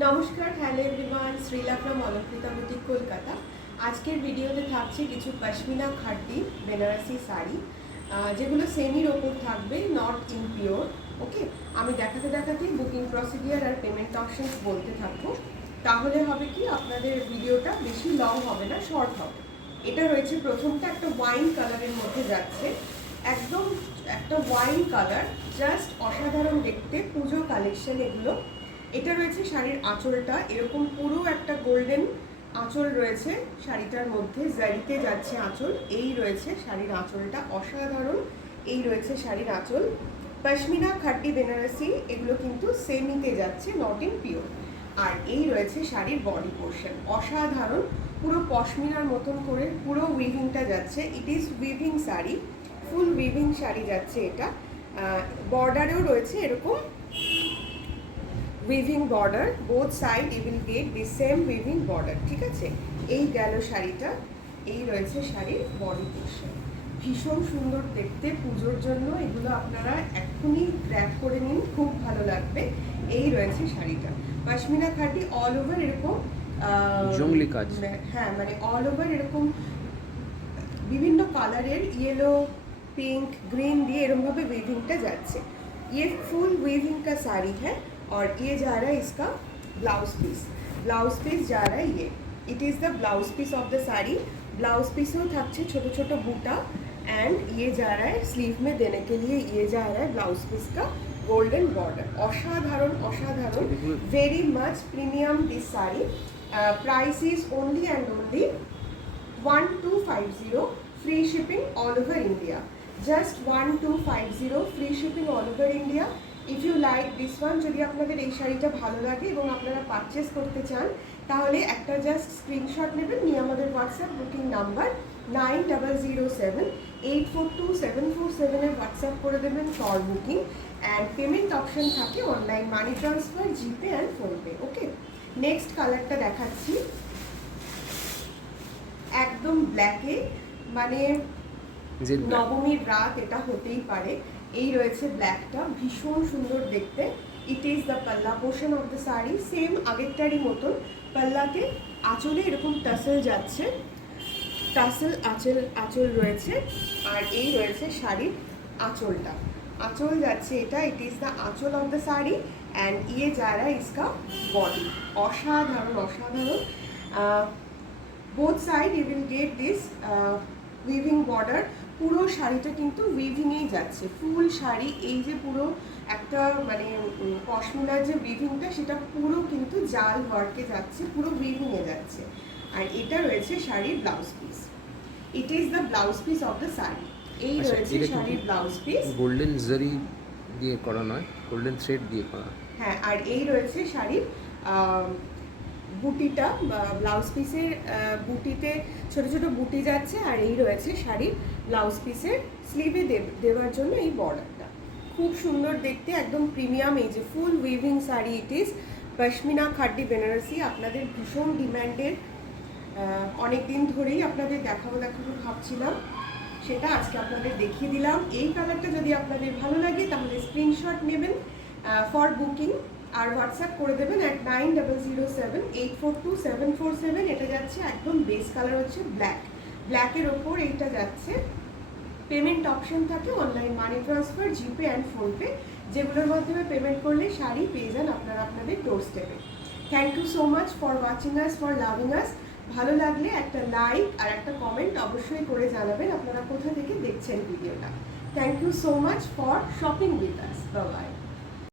নমস্কার, hello everyone, Srila from Alankrita boutique Kolkata. আজকের ভিডিওতে থাকছে কিছু পশমিনা খাড্ডি বেনারসি শাড়ি, যেগুলো সেমির ওপর থাকবে, নট ইন পিওর। ওকে, আমি দেখাতে দেখাতেই বুকিং প্রসিডিওর আর পেমেন্ট অপশনস বলতে থাকবো। তাহলে হবে কি, আপনাদের ভিডিওটা বেশি লং হবে না, শর্ট হবে। এটা রয়েছে প্রথমটা একটা ওয়াইন কালারের মধ্যে যাচ্ছে, একদম একটা ওয়াইন কালার, জাস্ট অসাধারণ দেখতে, পুজো কালেকশন এগুলো। এটা রয়েছে শাড়ির আঁচলটা, এরকম পুরো একটা গোল্ডেন আঁচল রয়েছে শাড়িটার মধ্যে, জারিতে যাচ্ছে আঁচল। এই রয়েছে শাড়ির আঁচলটা, অসাধারণ। এই রয়েছে শাড়ির আঁচল। পশমিনা খাড্ডি বেনারসি, এগুলো কিন্তু সেমিতে যাচ্ছে, নট ইন পিওর। আর এই রয়েছে শাড়ির বডি পোর্শন, অসাধারণ, পুরো পশমিনার মতন করে পুরো উইভিংটা যাচ্ছে। It is weaving sari, full weaving sari যাচ্ছে এটা। বর্ডারেও রয়েছে এরকম weaving border, both side you will get the same weaving border. ঠিক আছে, এই গেল শাড়িটা। এই রয়েছে শাড়ির বডি পোর্শন, ভীষণ সুন্দর দেখতে। পুজোর জন্য এগুলো আপনারা এক্ষুনি গ্র্যাব করে নিন, খুব ভালো লাগবে। এই রয়েছে শাড়িটা, পশমিনা খাড্ডি, অল ওভার এরকম জংলি কাজ। হ্যাঁ, মানে অল ওভার এরকম বিভিন্ন কালারের, ইয়েলো, पिंक, ग्रीन दिए एरम भावे वीविंगटा जाच्छे। ये फुल वीविंग का साड़ी है और ये जा रहा है इसका ब्लाउज पीस। ब्लाउज पीस जा रहा है ये, it is the blouse piece of the sari. Blouse पीसেও থাকছে ছোট ছোট বুটা, एंड ये जा रहा है स्लीव में देने के लिए, ये जा रहा है ब्लाउज पीस का गोल्डन बॉर्डर। असाधारण असाधारण, very much premium this sari. Price is only and only 1250, free shipping all over India. Just 1250, free shipping all over India. If you like this one, যদি আপনাদের এই শাড়িটা ভালো লাগে এবং আপনারা পারচেস করতে চান, তাহলে একটা জাস্ট স্ক্রিনশট নেবেন, নিয়ে আমাদের হোয়াটসঅ্যাপ বুকিং নাম্বার 9007842747 হোয়াটসঅ্যাপ করে দেবেন for booking. And payment option থাকে online, money transfer, GPay and PhonePe. Okay, next কালারটা দেখাচ্ছি, একদম ব্ল্যাকে, মানে নবমীর রাত এটা হতেই পারে। এই রয়েছে ব্ল্যাকটা, ভীষণ সুন্দর দেখতে। It is the pallu portion of the sari, same আগেরটারই মতন। পাল্লাতে আঁচলে এরকম টাসেল যাচ্ছে, টাসেল আঁচল রয়েছে। আর এই রয়েছে শাড়ির আঁচলটা, আঁচল যাচ্ছে এটা, it is the aanchal of the sari. And ইয়ে যারা ইসকা বডি, অসাধারণ অসাধারণ। Both side you will get this weaving border. পুরো শাড়িটা কিন্তু উইভিংয়েই যাচ্ছে, ফুল শাড়ি। এই যে পুরো একটা মানে পশমিনার যে উইভিংটা, সেটা পুরো কিন্তু জাল ওয়ার্কে যাচ্ছে, পুরো উইভিংয়ে যাচ্ছে। আর এটা রয়েছে শাড়ির blouse piece, it is the blouse piece of the sari. এই রয়েছে শাড়ির ব্লাউজ পিস, গোল্ডেন জারি দিয়ে করা নয়, গোল্ডেন থ্রেড দিয়ে করা। হ্যাঁ, আর এই রয়েছে শাড়ির বুটিটা, ব্লাউজ পিসের বুটিতে ছোট ছোট বুটি যাচ্ছে। আর এই রয়েছে শাড়ির ব্লাউজ পিসের স্লিভে দেওয়ার জন্য এই বর্ডারটা, খুব সুন্দর দেখতে, একদম প্রিমিয়াম। এই যে full weaving sari, it is pashmina khaddi Banarasi. আপনাদের ভীষণ ডিম্যান্ডেড, অনেক দিন ধরেই আপনাদের দেখাবো ভাবছিলাম, সেটা আজকে আপনাদের দেখিয়ে দিলাম। এই কালারটা যদি আপনাদের ভালো লাগে, তাহলে স্ক্রিনশট নেবেন ফর বুকিং আর হোয়াটসঅ্যাপ করে দেবেন at 9007842747। এটা যাচ্ছে একদম বেস কালার হচ্ছে ব্ল্যাক, ব্ল্যাকের ওপর এইটা যাচ্ছে। পেমেন্ট অপশন থাকে online, money transfer, GPay and PhonePe, যেগুলোর মাধ্যমে পেমেন্ট করলে শাড়ি পেয়ে যান আপনারা আপনাদের ডোর স্টেপে। Thank you so much for watching us, for loving us. ভালো লাগলে একটা লাইক আর একটা কমেন্ট অবশ্যই করে জানাবেন আপনারা কোথা থেকে দেখছেন ভিডিওটা। Thank you so much for shopping with us. Bye by.